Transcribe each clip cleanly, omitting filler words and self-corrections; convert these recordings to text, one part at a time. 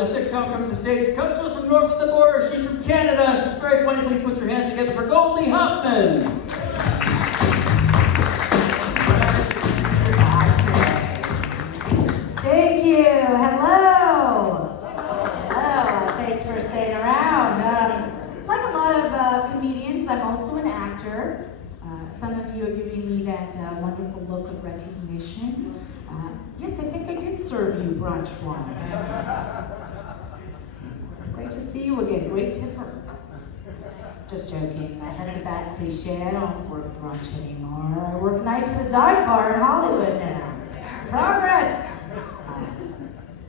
This next comer coming to the stage comes to us from north of the border. She's from Canada. She's very funny. Please put your hands together for Goldie Hoffman. Thank you. Hello. Hello. Thanks for staying around. Like a lot of comedians, I'm also an actor. Some of you are giving me that wonderful look of recognition. Yes, I think I did serve you brunch once. Great to see you again. Great tipper. Just joking. That's a bad cliche. I don't work brunch anymore. I work nights at a dive bar in Hollywood now. Progress!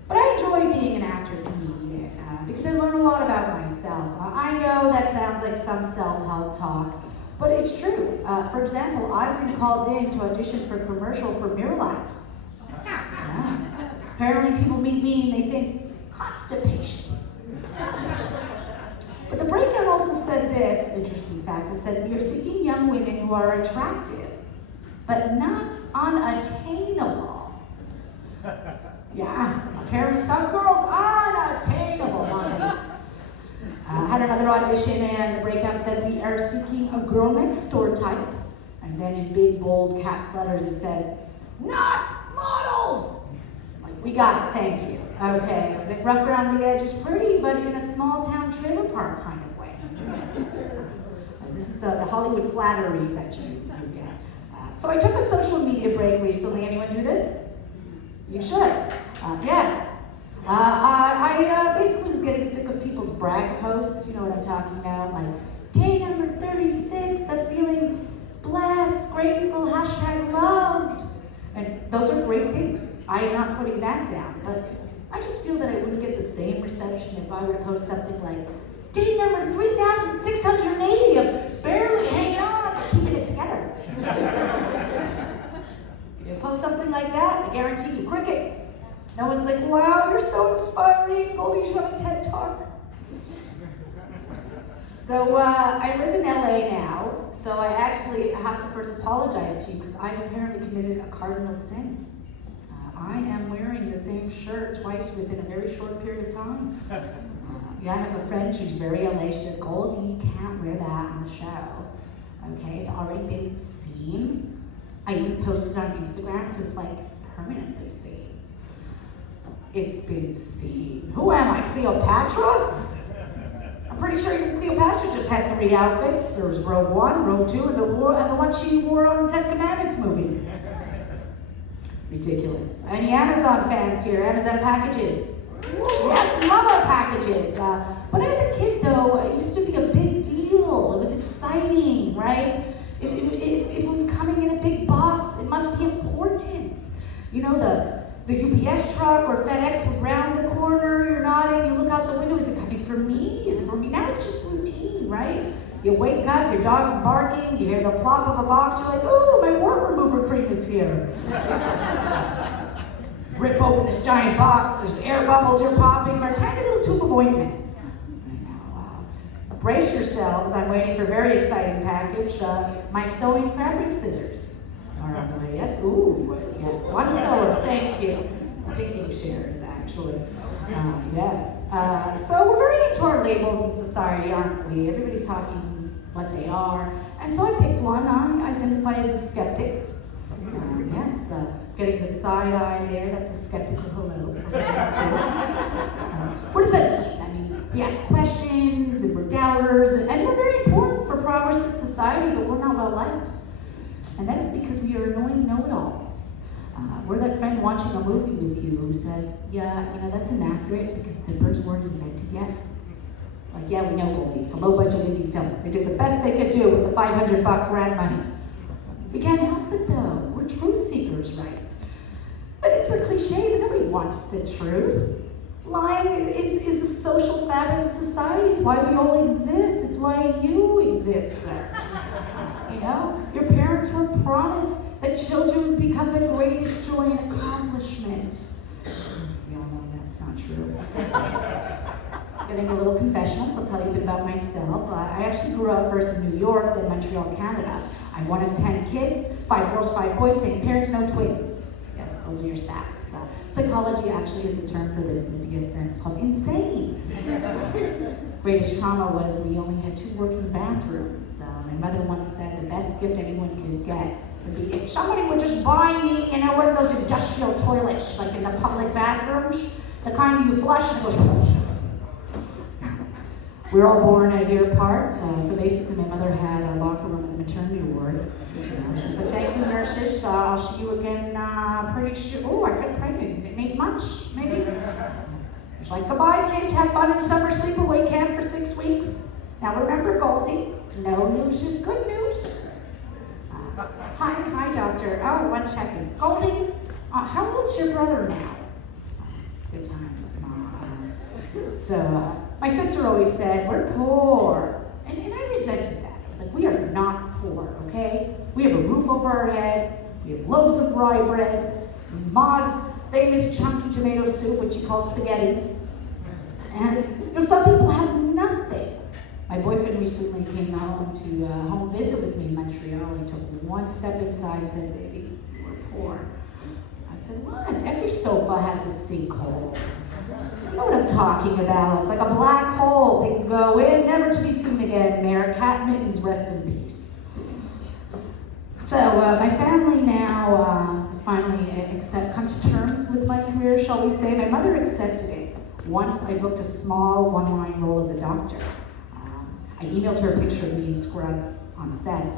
But I enjoy being an actor comedian because I learn a lot about myself. I know that sounds like some self-help talk, but it's true. For example, I've been called in to audition for a commercial for Miralax. Yeah. Apparently people meet me and they think, constipation. But the breakdown also said this interesting fact. It said, we are seeking young women who are attractive, but not unattainable. Yeah, apparently some girls are unattainable, honey. Had another audition and the breakdown said, we are seeking a girl next door type. And then in big, bold caps letters it says, not models! Like, we got it, thank you. Okay, a bit rough around the edges, pretty, but in a small town trailer park kind of way. This is the Hollywood flattery that you get. So I took a social media break recently. Anyone do this? You should. Yes. I basically was getting sick of people's brag posts. You know what I'm talking about? Like, day number 36 of feeling blessed, grateful, #loved. And those are great things. I am not putting that down, but I just feel that I wouldn't get the same reception if I were to post something like, day number 3,680 of barely hanging on, but keeping it together. You post something like that, I guarantee you, crickets. No one's like, wow, you're so inspiring. Goldie, you should have a TED Talk. So I live in LA now, so I actually have to first apologize to you because I've apparently committed a cardinal sin. I am wearing the same shirt twice within a very short period of time. Yeah, I have a friend, she's very LA, she said, Goldie, you can't wear that on the show. Okay, it's already been seen. I even posted on Instagram, so it's like permanently seen. It's been seen. Who am I, Cleopatra? I'm pretty sure even Cleopatra just had 3 outfits. There was robe 1, robe 2, and the one she wore on the Ten Commandments movie. Ridiculous. Any Amazon fans here? Amazon packages? Yes, we love our packages. When I was a kid, though, it used to be a big deal. It was exciting, right? If it was coming in a big box, it must be important. You know, the UPS truck or FedEx would round the corner, you're nodding, you look out the window, is it coming for me? Is it for me? Now it's just routine, right? You wake up, your dog's barking, you hear the plop of a box, you're like, oh, my worm remover cream is here. Rip open this giant box, there's air bubbles you're popping for a tiny little tube of ointment. Brace yourselves, I'm waiting for a very exciting package. My sewing fabric scissors are on the way. Yes, ooh, yes, one sewer, thank you. Picking shares, actually. Yes. So we're very into our labels in society, aren't we? Everybody's talking what they are. And so I picked one. I identify as a skeptic. Yes, getting the side eye there, that's a skeptical hello. So what does that mean? I mean, we ask questions and we're doubters, and we're very important for progress in society, but we're not well liked. And that is because we are annoying know-it-alls. We're that friend watching a movie with you who says, yeah, you know, that's inaccurate because zippers weren't invented yet. Like, yeah, we know, Goldie, it's a low-budget indie film. They did the best they could do with the $500 grant money. We can't help it, though. We're truth seekers, right? But it's a cliche, but nobody wants the truth. Lying is the social fabric of society. It's why we all exist. It's why you exist, sir. You know, your parents were promised that children become the greatest joy and accomplishment. We all know that's not true. Getting a little confessional, so I'll tell you a bit about myself. I actually grew up first in New York, then Montreal, Canada. I'm one of 10 kids, 5 girls, 5 boys, same parents, no twins. Yes, Yes, those are your stats. Psychology actually is a term for this in the DSM. It's called insane. Greatest trauma was we only had 2 working bathrooms. My mother once said the best gift anyone could get would be if somebody would just buy me, one of those industrial toilets, like in the public bathrooms, the kind you flush and it goes. We were all born a year apart, so basically my mother had a locker room in the maternity ward. She was like, thank you, nurses, I'll see you again pretty soon. Oh, I feel pregnant in 8 months, maybe? She's like, goodbye, kids, have fun in summer sleepaway camp for 6 weeks. Now remember, Goldie, no news is good news. Hi, doctor. Oh, 1 second. Goldie, how old's your brother now? Good times, Mom. So, my sister always said, we're poor. And I resented that. I was like, we are not poor, okay? We have a roof over our head. We have loaves of rye bread. Ma's famous chunky tomato soup, which she calls spaghetti. And, some people have nothing. My boyfriend recently came home to home visit with me in Montreal. He took 1 step inside and said, baby, we're poor. I said, what? Every sofa has a sinkhole. You know what I'm talking about. It's like a black hole. Things go in, never to be seen again. Mayor Cat Mittens, rest in peace. So my family now has finally come to terms with my career, shall we say. My mother accepted it. Once I booked a small one-line role as a doctor. I emailed her a picture of me in scrubs on set.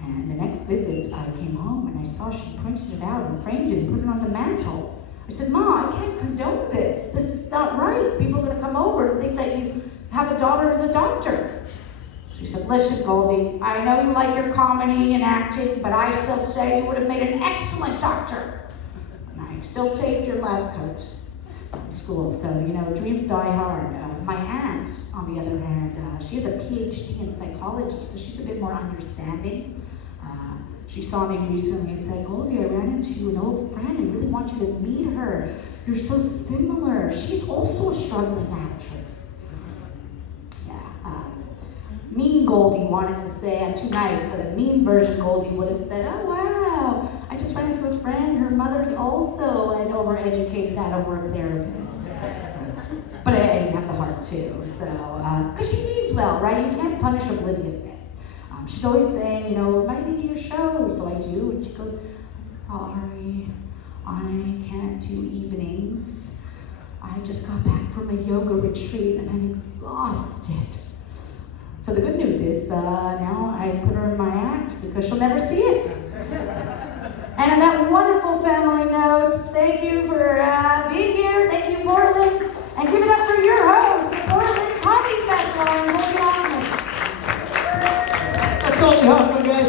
And the next visit, I came home and I saw she printed it out and framed it and put it on the mantle. I said, Ma, I can't condone this. This is not right. People are going to come over and think that you have a daughter as a doctor. She said, listen, Goldie, I know you like your comedy and acting, but I still say you would have made an excellent doctor. And I still saved your lab coat from school. So, dreams die hard. My aunt, on the other hand, she has a PhD in psychology, so she's a bit more understanding. She saw me recently and said, Goldie, I ran into an old friend. I really want you to meet her. You're so similar. She's also a struggling actress. Yeah. Mean Goldie wanted to say, I'm too nice, but a mean version Goldie would have said, oh, wow. I just ran into a friend. Her mother's also an overeducated out-of-work therapist. But I didn't have the heart to, so, because she means well, right? You can't punish obliviousness. She's always saying, invite me to your show, so I do, and she goes, I'm sorry, I can't do evenings. I just got back from a yoga retreat, and I'm exhausted. So the good news is, now I put her in my act, because she'll never see it. And on that wonderful family note, thank you for being here, thank you, Portland, and give it up for your host, the Portland Comedy Festival, and Goldie Hoffman. That's Goldie Hoffman, guys.